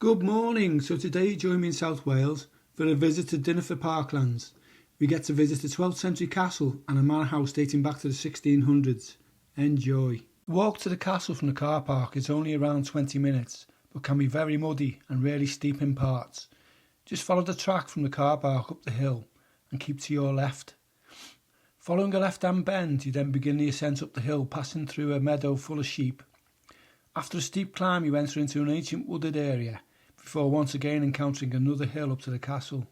Good morning. So today join me in South Wales for a visit to Dinefwr Parklands. We get to visit a 12th century castle and a manor house dating back to the 1600s. Enjoy. The walk to the castle from the car park is only around 20 minutes, but can be very muddy and really steep in parts. Just follow the track from the car park up the hill and keep to your left. Following a left-hand bend, you then begin the ascent up the hill, passing through a meadow full of sheep. After a steep climb, you enter into an ancient wooded area, before once again encountering another hill up to the castle.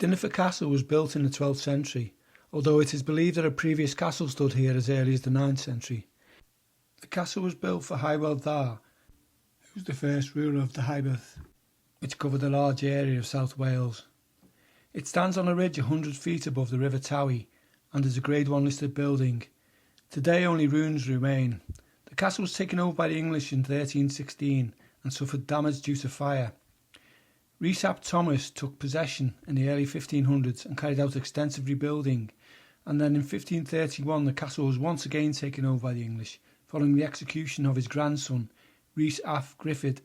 Dinefwr Castle was built in the 12th century, although it is believed that a previous castle stood here as early as the 9th century. The castle was built for Hywel Dda, who was the first ruler of the Hybeth, which covered a large area of South Wales. It stands on a ridge 100 feet above the River Towy and is a Grade 1 listed building. Today only ruins remain. The castle was taken over by the English in 1316 and suffered damage due to fire. Rhys ap Thomas took possession in the early 1500s and carried out extensive rebuilding, and then in 1531 the castle was once again taken over by the English, following the execution of his grandson, Rhys ap Griffith.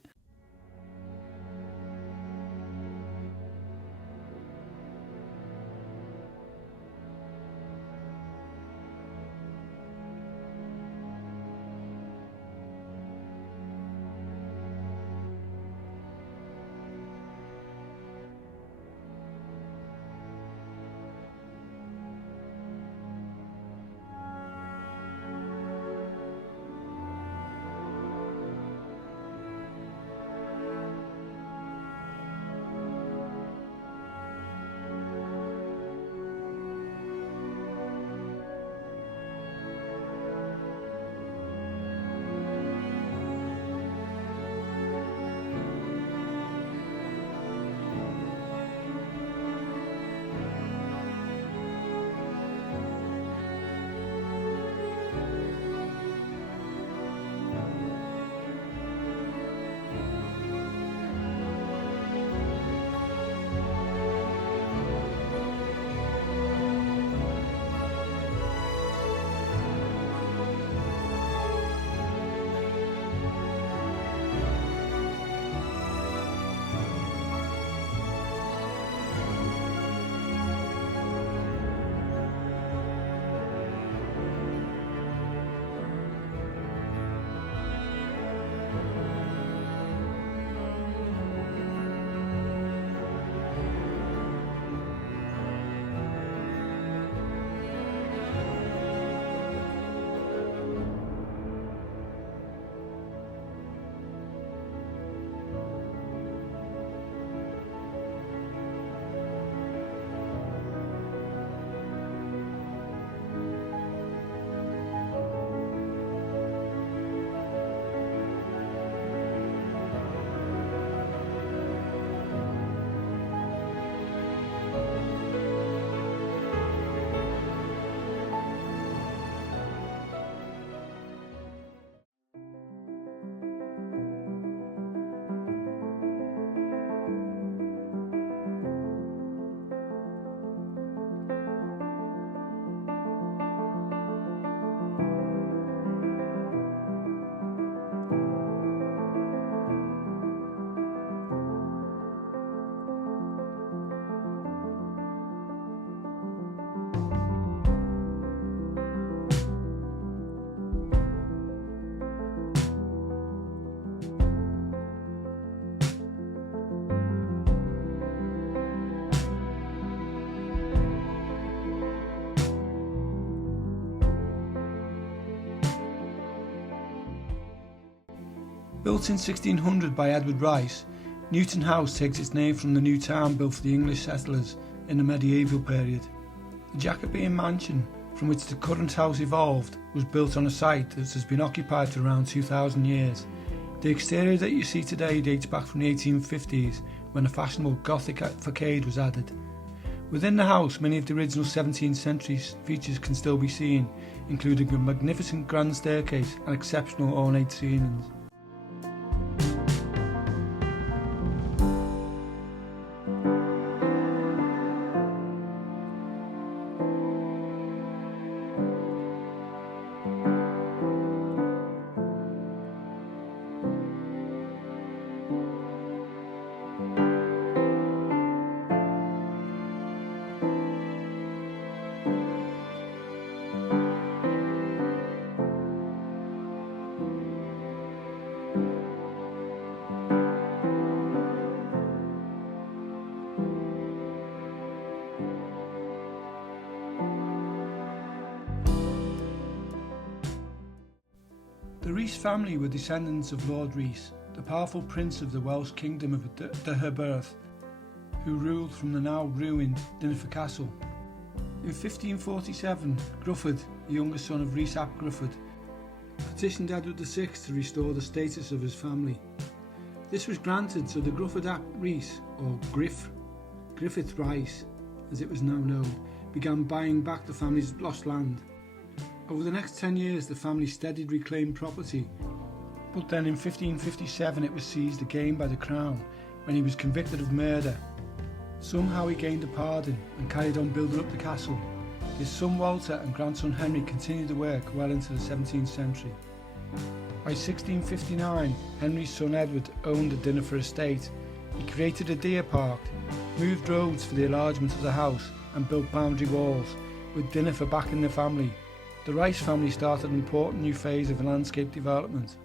Built in 1600 by Edward Rice, Newton House takes its name from the new town built for the English settlers in the medieval period. The Jacobean mansion, from which the current house evolved, was built on a site that has been occupied for around 2,000 years. The exterior that you see today dates back from the 1850s, when a fashionable Gothic facade was added. Within the house, many of the original 17th century features can still be seen, including a magnificent grand staircase and exceptional ornate ceilings. The Rhys family were descendants of Lord Rhys, the powerful prince of the Welsh kingdom of Dinefwr, who ruled from the now ruined Dinefwr Castle. In 1547, Gruffydd, the younger son of Rhys ap Gruffydd, petitioned Edward VI to restore the status of his family. This was granted, so the Gruffydd ap Rhys, or Griffith Rice, as it was now known, began buying back the family's lost land. Over the next 10 years, the family steadied reclaimed property, but then in 1557 it was seized again by the Crown when he was convicted of murder. Somehow he gained a pardon and carried on building up the castle. His son Walter and grandson Henry continued the work well into the 17th century. By 1659, Henry's son Edward owned the Dinefwr estate. He created a deer park, moved roads for the enlargement of the house, and built boundary walls, with Dinefwr back in the family. The Rice family started an important new phase of landscape development,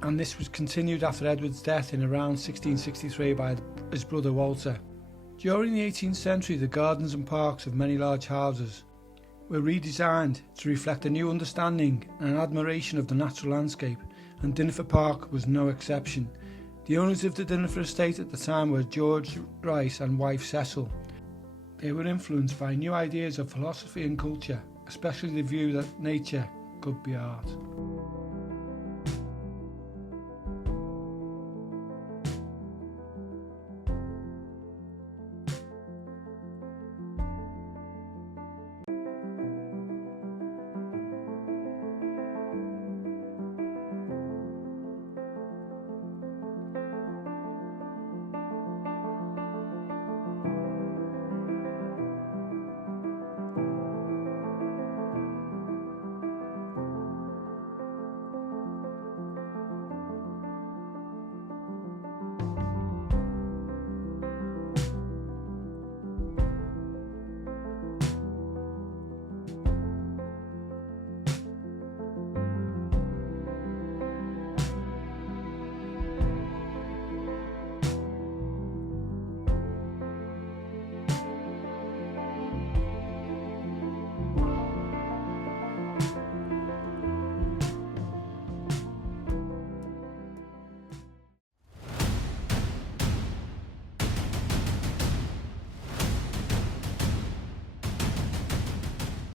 and this was continued after Edward's death in around 1663 by his brother Walter. During the 18th century, the gardens and parks of many large houses were redesigned to reflect a new understanding and admiration of the natural landscape, and Dinefwr Park was no exception. The owners of the Dinefwr estate at the time were George Rice and wife Cecil. They were influenced by new ideas of philosophy and culture, especially the view that nature could be art.